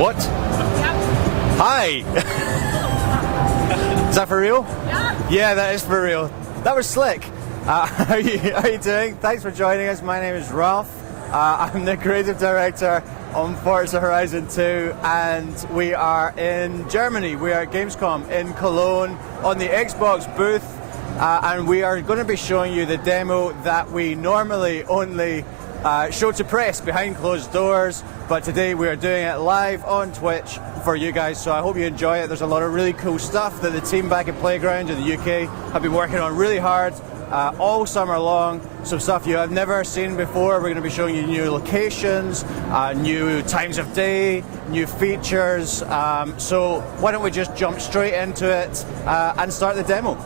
What? Hi! Is that for real? Yeah, that is for real. That was slick. How are you doing? Thanks for joining us. My name is Ralph. I'm the creative director on Forza Horizon 2, and we are in Germany. We are at Gamescom in Cologne on the Xbox booth, and we are going to be showing you the demo that we normally only show to press behind closed doors, but today we are doing it live on Twitch for you guys, so I hope you enjoy it. There's a lot of really cool stuff that the team back at Playground in the UK have been working on really hard all summer long. Some stuff you have never seen before. We're going to be showing you new locations, new times of day, new features. So why don't we just jump straight into it and start the demo.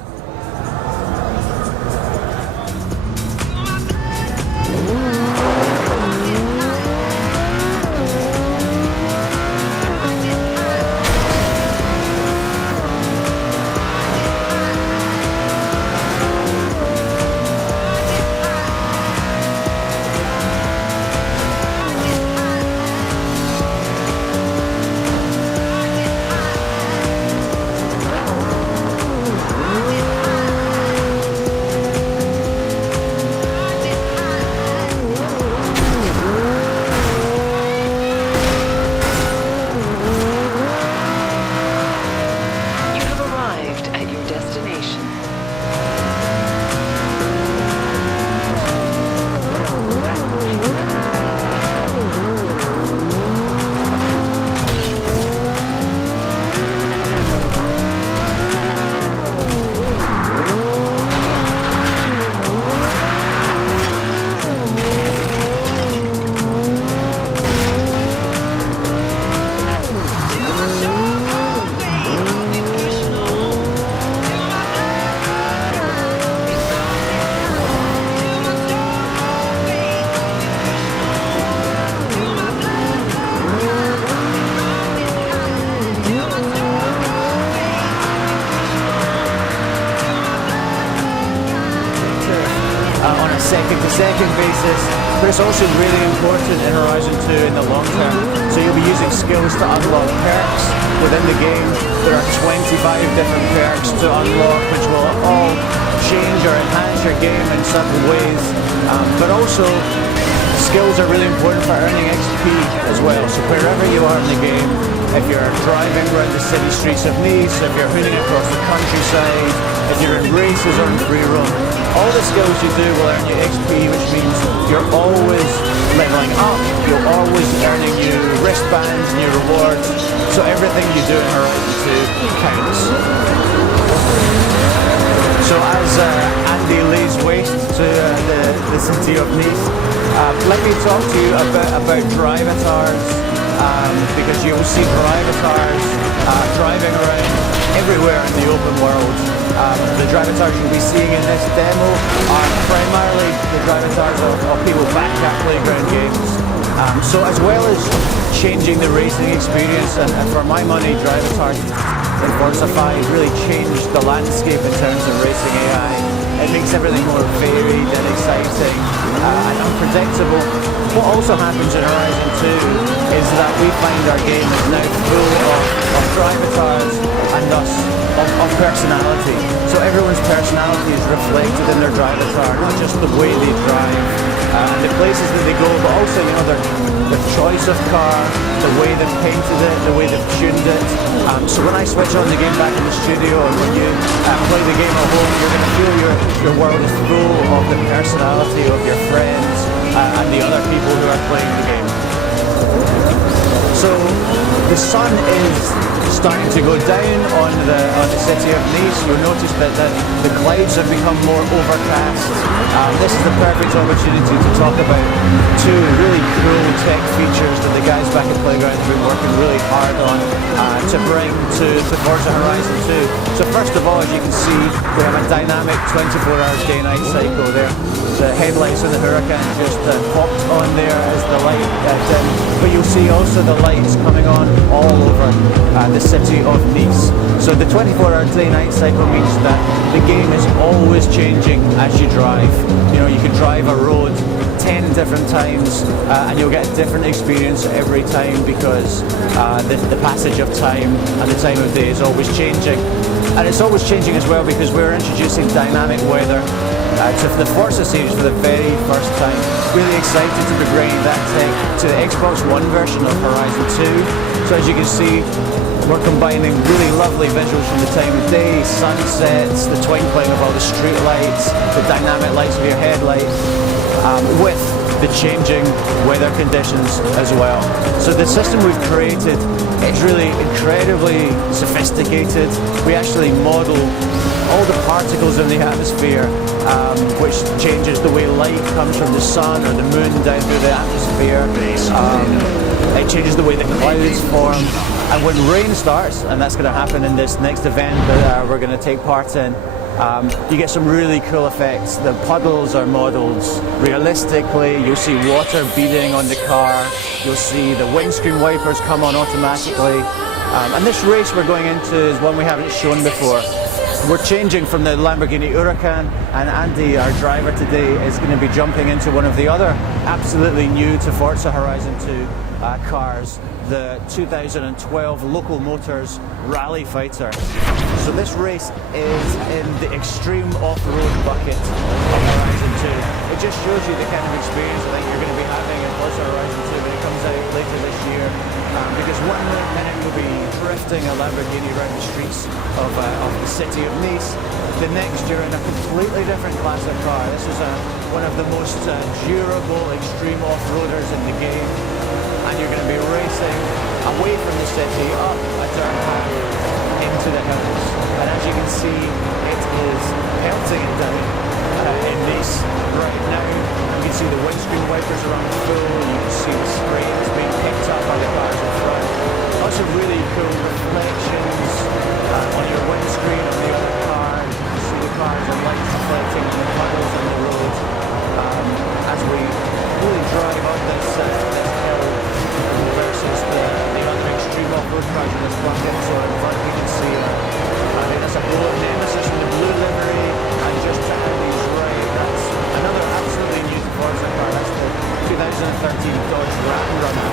On a second-to-second basis, but it's also really important in Horizon 2 in the long term. So you'll be using skills to unlock perks within the game. There are 25 different perks to unlock, which will all change or enhance your game in certain ways. But also, skills are really important for earning XP as well. So wherever you are in the game, if you're driving around the city streets of Nice, if you're hooning across the countryside, if you're in races or in free roam, all the skills you do will earn you XP, which means you're always leveling up, you're always earning new wristbands, new rewards, so everything you do in Horizon 2 counts. So as Andy lays waste to the city of Nice, let me talk to you about drivatars, because you will see drivatars driving around everywhere in the open world. The drivatars you'll be seeing in this demo are primarily the drivatars of people back at Playground games. So as well as changing the racing experience, and for my money, drivatars in Forza 5 really changed the landscape in terms of racing AI. It makes everything more varied and exciting and unpredictable. What also happens in Horizon 2 is that we find our game is now full of drivatars and thus of personality. So everyone's personality is reflected in their drivatar, not just the way they drive and the places that they go, but also, you know, the choice of car, the way they've painted it, the way they've tuned it. So when I switch on the game back in the studio, and when you play the game at home, you're going to feel your world is full of the personality of your friends and the other people who are playing the game. So the sun is starting to go down on the city of Nice. You'll notice that the clouds have become more overcast. This is the perfect opportunity to talk about two really cool tech features that the guys back at Playground have been working really hard on to bring to Forza Horizon 2. So first of all, as you can see, we have a dynamic 24-hour day-night cycle there. The headlights in the Huracan just popped on there as the light dimmed, but you'll see also the lights coming on all over the city of Nice. So the 24-hour day-night cycle means that the game is always changing as you drive. You know, you could drive a road 10 different times, and you'll get a different experience every time because the passage of time and the time of day is always changing. And it's always changing as well because we're introducing dynamic weather to the Forza series for the very first time. Really excited to be bringing that tech to the Xbox One version of Horizon 2. So as you can see, we're combining really lovely visuals from the time of day, sunsets, the twinkling of all the street lights, the dynamic lights of your headlights, with the changing weather conditions as well. So the system we've created is really incredibly sophisticated. We actually model all the particles in the atmosphere, which changes the way light comes from the sun or the moon down through the atmosphere. It changes the way the clouds form. And when rain starts, and that's going to happen in this next event that we're going to take part in, you get some really cool effects. The puddles are modelled realistically. You'll see water beading on the car. You'll see the windscreen wipers come on automatically. And this race we're going into is one we haven't shown before. We're changing from the Lamborghini Huracan, and Andy, our driver today, is going to be jumping into one of the other absolutely new to Forza Horizon 2 cars, the 2012 Local Motors Rally Fighter. So this race is in the extreme off-road bucket of Horizon 2. It just shows you the kind of experience I think you're going to be having in Forza Horizon 2 when it comes out later this year. Because one minute you'll be drifting a Lamborghini around the streets of the city of Nice. The next you're in a completely different class of car. This is one of the most durable extreme off-roaders in the game. And you're going to be racing away from the city, up a dirt path into the hills. And as you can see, it is pelting it down in Nice right now. You can see the windscreen wipers around full. You can see the spray that's being picked up by the cars in front. Lots of really cool reflections on your windscreen on the other car. You can see the cars and lights reflecting on the puddles on the road as we really drive up this hill versus the other extreme off-road cars in this bucket. So in front you can see that's a blue Nemesis with a blue livery, and just to Andy's right, that's another absolutely new Forza car. That's the 2013 Dodge Ram Runner.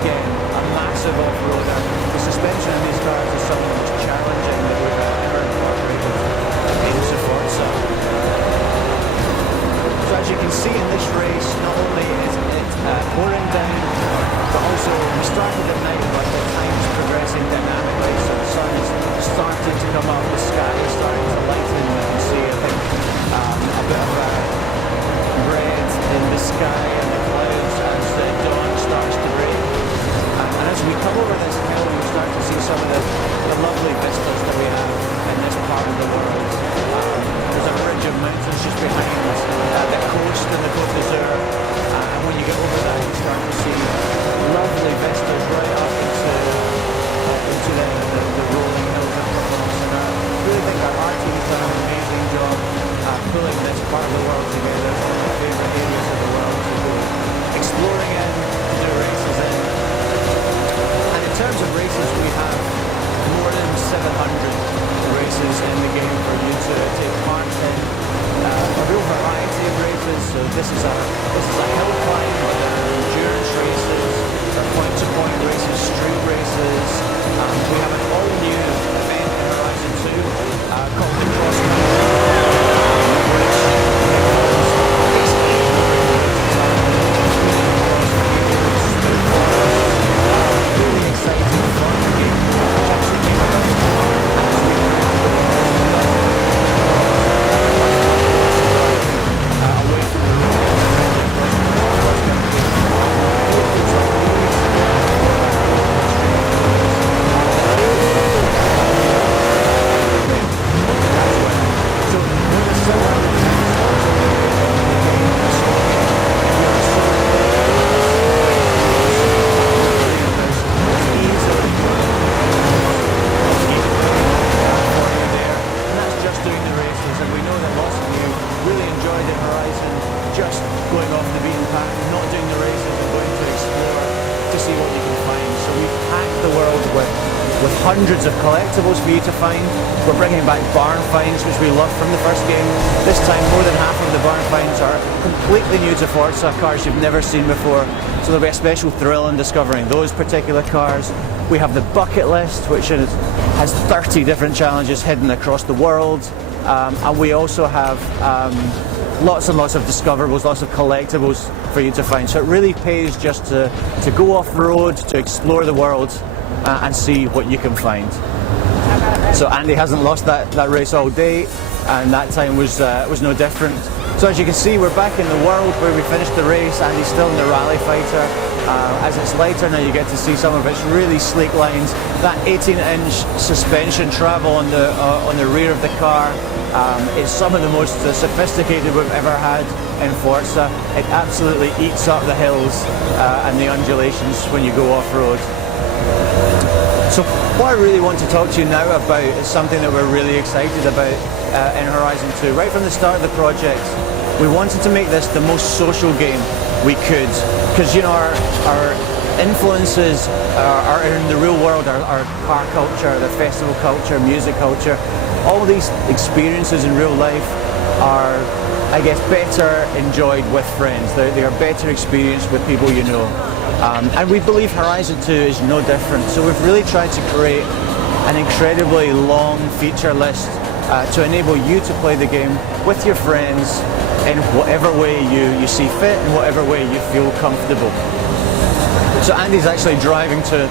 Again, a massive off-roader. The suspension in these cars is some of the most challenging that we've ever incorporated into Forza. So as you can see in this race, not only is it pouring down, but also we started at night, but the time's progressing dynamically, so the sun is starting to come up, the sky is starting to lighten. You can see, I think, a bit of red in the sky and the clouds as the dawn starts to break. And as we come over this hill, you start to see some of the lovely vistas that we have in this part of the world. There's a ridge of mountains just behind us, the coast and the Côte d'Azur. And when you get over that, you start to see lovely vistas right up into the rolling hills of Provence. And I really think our art team's done an amazing job pulling this part of the world together. It's one of my favourite areas of the world to go exploring in, to do races in. And in terms of races, we have more than 700 races in the game for you to take part in. A real variety of races. So this is a hill climb, but there are endurance races, there are point-to-point races, street races. We have an all-new event in Horizon 2 called the Cross with hundreds of collectibles for you to find. We're bringing back barn finds, which we loved from the first game. This time, more than half of the barn finds are completely new to Forza, cars you've never seen before. So there'll be a special thrill in discovering those particular cars. We have the bucket list, which has 30 different challenges hidden across the world. And we also have lots and lots of discoverables, lots of collectibles for you to find. So it really pays just to go off-road, to explore the world, and see what you can find. So Andy hasn't lost that race all day, and that time was no different. So as you can see, we're back in the world where we finished the race. Andy's still in the Rally Fighter. As it's lighter now, you get to see some of its really sleek lines. That 18-inch suspension travel on the rear of the car is some of the most sophisticated we've ever had in Forza. It absolutely eats up the hills and the undulations when you go off-road. So what I really want to talk to you now about is something that we're really excited about in Horizon 2. Right from the start of the project, we wanted to make this the most social game we could, because, you know, our influences are in the real world, our car culture, the festival culture, music culture. All these experiences in real life are, I guess, better enjoyed with friends. They are better experienced with people you know. And we believe Horizon 2 is no different. So we've really tried to create an incredibly long feature list to enable you to play the game with your friends in whatever way you see fit, in whatever way you feel comfortable. So Andy's actually driving to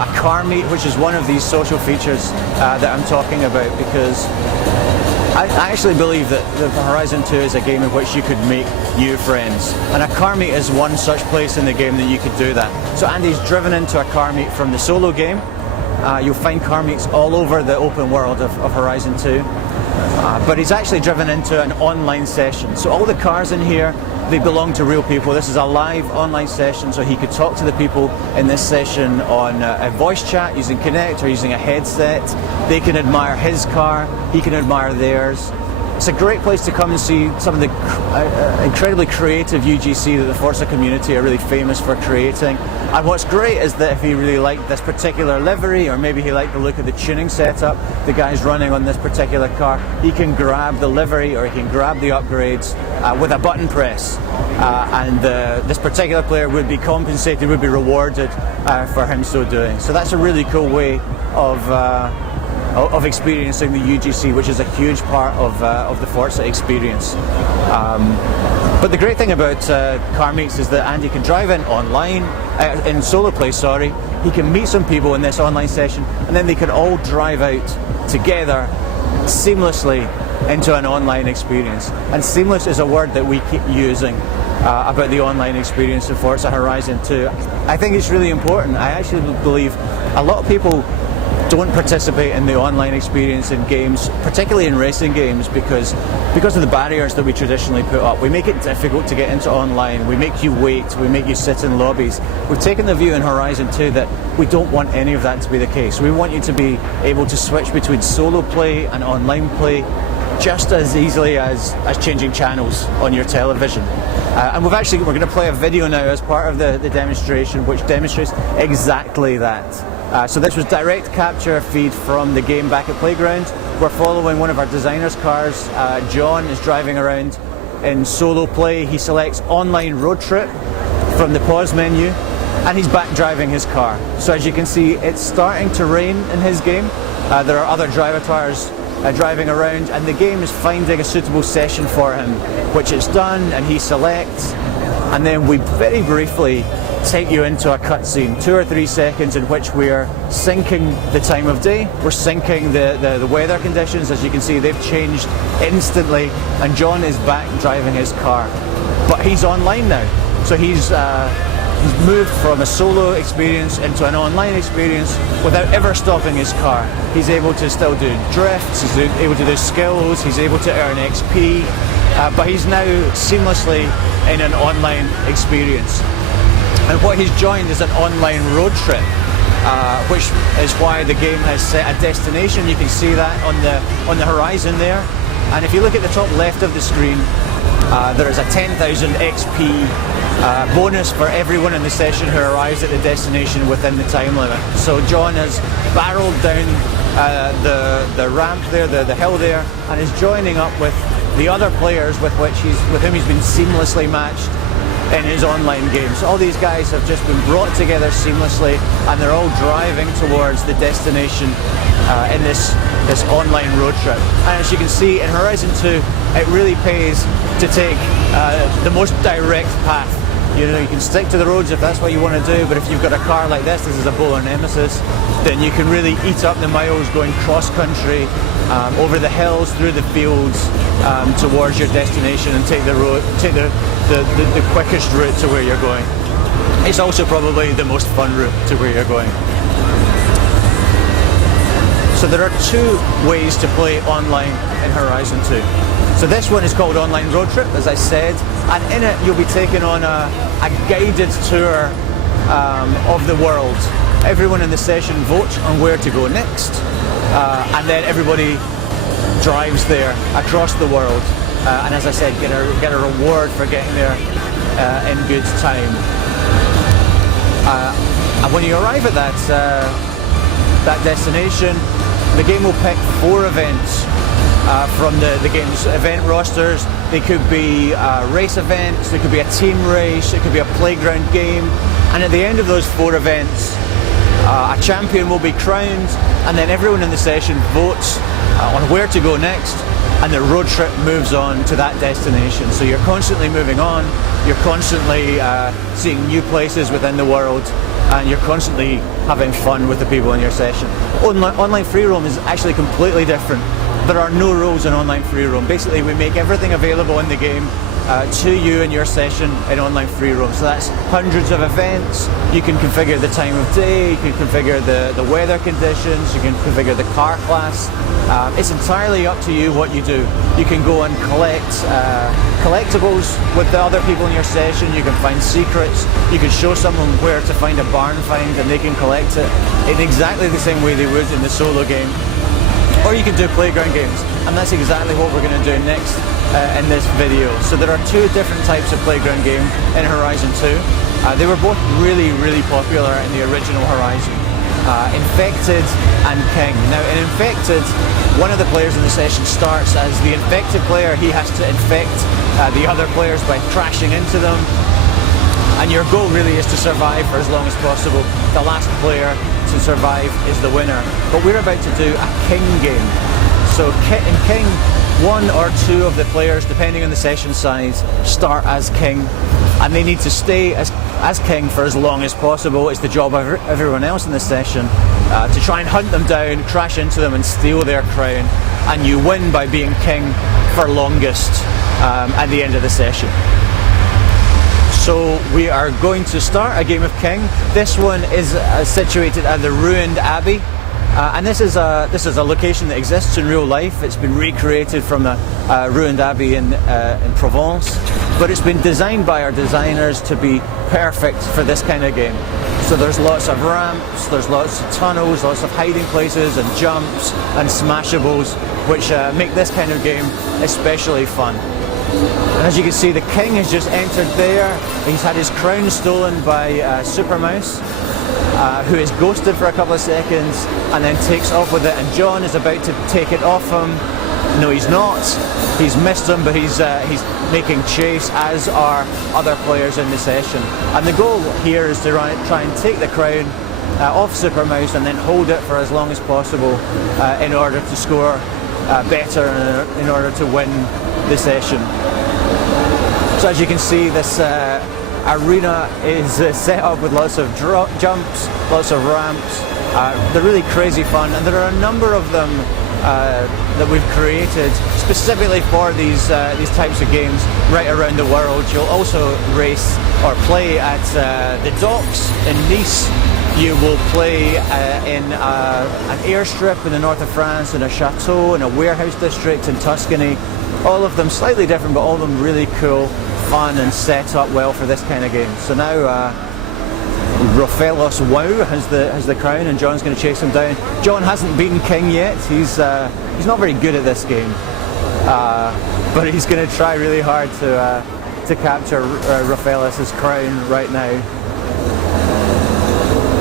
a car meet, which is one of these social features that I'm talking about, because I actually believe that Horizon 2 is a game in which you could make new friends. And a car meet is one such place in the game that you could do that. So Andy's driven into a car meet from the solo game. You'll find car meets all over the open world of Horizon 2. But he's actually driven into an online session. So all the cars in here, they belong to real people. This is a live online session, so he could talk to the people in this session on a voice chat using Kinect or using a headset. They can admire his car, he can admire theirs. It's a great place to come and see some of the incredibly creative UGC that the Forza community are really famous for creating. And what's great is that if he really liked this particular livery, or maybe he liked the look of the tuning setup the guy's running on this particular car, he can grab the livery or he can grab the upgrades with a button press. And this particular player would be compensated, would be rewarded for him so doing. So that's a really cool way of experiencing the UGC, which is a huge part of the Forza experience. But the great thing about car meets is that Andy can drive in online, in solo play, sorry. He can meet some people in this online session, and then they can all drive out together seamlessly into an online experience. And seamless is a word that we keep using about the online experience of Forza Horizon 2. I think it's really important. I actually believe a lot of people don't participate in the online experience in games, particularly in racing games, because of the barriers that we traditionally put up. We make it difficult to get into online, we make you wait, we make you sit in lobbies. We've taken the view in Horizon 2 that we don't want any of that to be the case. We want you to be able to switch between solo play and online play just as easily as changing channels on your television. And we're going to play a video now as part of the demonstration which demonstrates exactly that. So this was direct capture feed from the game back at Playground. We're following one of our designers' cars. John is driving around in solo play. He selects online road trip from the pause menu, and he's back driving his car. So as you can see, it's starting to rain in his game. There are other drivatars driving around, and the game is finding a suitable session for him, which it's done, and he selects. And then we very briefly take you into a cutscene, 2 or 3 seconds, in which we're syncing the time of day, we're syncing the weather conditions. As you can see, they've changed instantly, and John is back driving his car. But he's online now, so he's moved from a solo experience into an online experience without ever stopping his car. He's able to still do drifts, he's able to do skills, he's able to earn XP, but he's now seamlessly in an online experience. And what he's joined is an online road trip, which is why the game has set a destination. You can see that on the horizon there. And if you look at the top left of the screen, there is a 10,000 XP bonus for everyone in the session who arrives at the destination within the time limit. So John has barreled down the ramp there, the hill there, and is joining up with the other players with whom he's been seamlessly matched in his online games. All these guys have just been brought together seamlessly, and they're all driving towards the destination in this online road trip. And as you can see in Horizon 2, it really pays to take the most direct path. You know, you can stick to the roads if that's what you want to do, but if you've got a car like this is a Polar Nemesis, then you can really eat up the miles going cross-country, over the hills, through the fields, towards your destination, and take the quickest route to where you're going. It's also probably the most fun route to where you're going. So there are two ways to play online in Horizon 2. So this one is called Online Road Trip, as I said, and in it you'll be taken on a guided tour of the world. Everyone in the session votes on where to go next, and then everybody drives there across the world, and as I said, get a reward for getting there in good time. And when you arrive at that destination, the game will pick 4 events from the game's event rosters. They could be race events, they could be a team race, it could be a playground game, and at the end of those 4 events, a champion will be crowned, and then everyone in the session votes on where to go next, and the road trip moves on to that destination. So you're constantly moving on, you're constantly seeing new places within the world, and you're constantly having fun with the people in your session. Online free roam is actually completely different. There are no rules in online free roam. Basically, we make everything available in the game to you in your session in online free roam. So that's hundreds of events. You can configure the time of day, you can configure the weather conditions, you can configure the car class. It's entirely up to you what you do. You can go and collect collectibles with the other people in your session, you can find secrets, you can show someone where to find a barn find and they can collect it in exactly the same way they would in the solo game. Or you can do playground games, and that's exactly what we're going to do next in this video. So there are 2 different types of playground game in Horizon 2. They were both really, really popular in the original Horizon. Infected and King. Now in Infected, one of the players in the session starts as the infected player. He has to infect the other players by crashing into them, and your goal really is to survive for as long as possible. The last player to survive is the winner. But we're about to do a King game. So in King, 1 or 2 of the players, depending on the session size, start as King, and they need to stay as King for as long as possible. It's the job of everyone else in the session to try and hunt them down, crash into them and steal their crown, and you win by being King for longest at the end of the session. So we are going to start a game of King. This one is situated at the ruined Abbey, and this is a location that exists in real life. It's been recreated from a ruined Abbey in Provence, but it's been designed by our designers to be perfect for this kind of game. So there's lots of ramps, there's lots of tunnels, lots of hiding places and jumps and smashables, which make this kind of game especially fun. And as you can see, the King has just entered there. He's had his crown stolen by Super Mouse, who is ghosted for a couple of seconds and then takes off with it, and John is about to take it off him. No, he's not. He's missed him, but he's making chase, as are other players in the session. And the goal here is to try and take the crown off Super Mouse and then hold it for as long as possible in order to score better and in order to win the session. So as you can see, this arena is set up with lots of jumps, lots of ramps. They're really crazy fun, and there are a number of them that we've created specifically for these types of games right around the world. You'll also race or play at the docks in Nice. You will play in an airstrip in the north of France, in a chateau, in a warehouse district in Tuscany. All of them slightly different, but all of them really cool, fun, and set up well for this kind of game. So now Rofelos Wow has the crown, and John's going to chase him down. John hasn't been King yet. He's not very good at this game, but he's going to try really hard to capture Rafaelis' crown right now,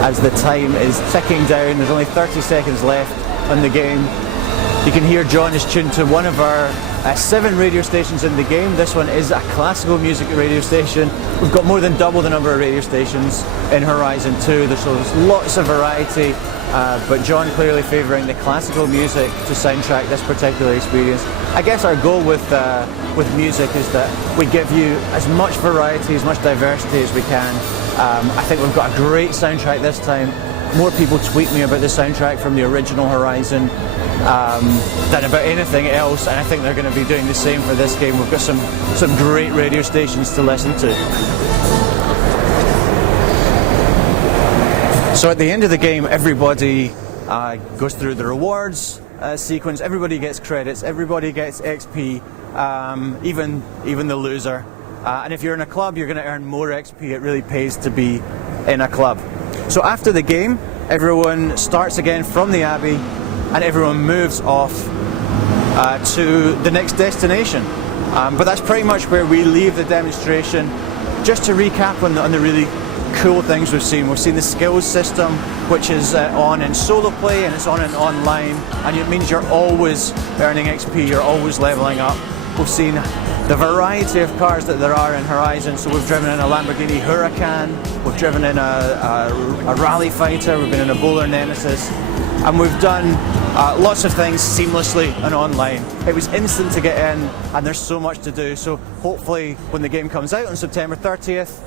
as the time is ticking down. There's only 30 seconds left on the game. You can hear John is tuned to one of our 7 radio stations in the game. This one is a classical music radio station. We've got more than double the number of radio stations in Horizon 2. There's lots of variety, but John clearly favouring the classical music to soundtrack this particular experience. I guess our goal with music is that we give you as much variety, as much diversity as we can. I think we've got a great soundtrack this time. More people tweet me about the soundtrack from the original Horizon than about anything else, and I think they're going to be doing the same for this game. We've got some great radio stations to listen to. So at the end of the game, everybody goes through the rewards sequence. Everybody gets credits, everybody gets XP, even the loser. And if you're in a club, you're going to earn more XP. It really pays to be in a club. So after the game, everyone starts again from the Abbey, and everyone moves off to the next destination. But that's pretty much where we leave the demonstration. Just to recap on the really cool things we've seen. We've seen the skills system, which is on in solo play and it's on in online, and it means you're always earning XP, you're always leveling up. We've seen the variety of cars that there are in Horizon. So we've driven in a Lamborghini Huracan, we've driven in a rally fighter, we've been in a Bowler Nemesis, and we've done lots of things seamlessly and online. It was instant to get in, and there's so much to do. So hopefully when the game comes out on September 30th,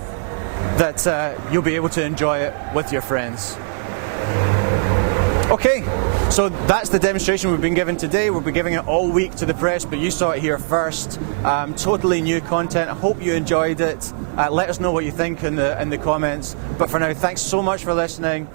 that you'll be able to enjoy it with your friends. Okay, so that's the demonstration we've been given today. We'll be giving it all week to the press, but you saw it here first. Totally new content. I hope you enjoyed it. Let us know what you think in the comments. But for now, thanks so much for listening.